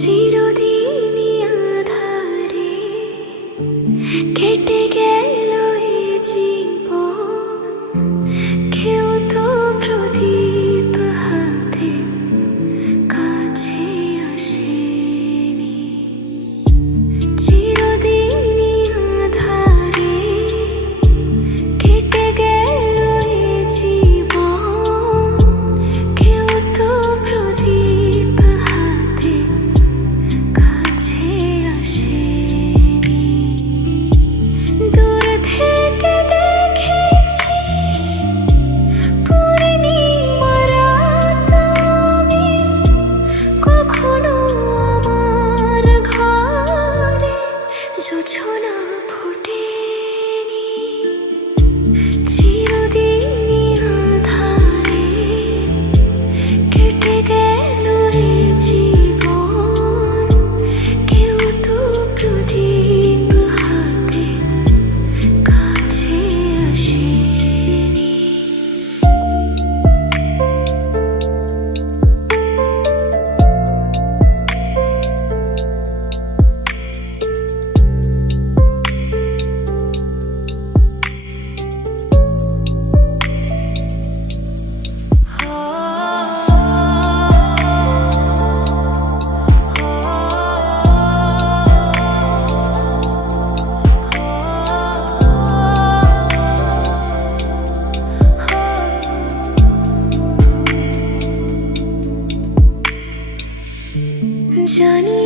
চিরদিনই আঁধারে কেটে গেল এ জীবন, কেউ তো প্রদীপ হাতে কাছে আসেনি। চিরদিনই আঁধারে কেটে গেল এ জীবন, কেউ তো প্রদীপ হাতে কাছে আসেনি। দূর থেকে দেখেছি পূর্ণিমা রাত আমি, কখনো আমার ঘরে জোছনা ফোটেনি। চিরদিনই আঁধারে কেটে গেল এ জীবন, কেউ তো প্রদীপ হাতে কাছে আসেনি। জানি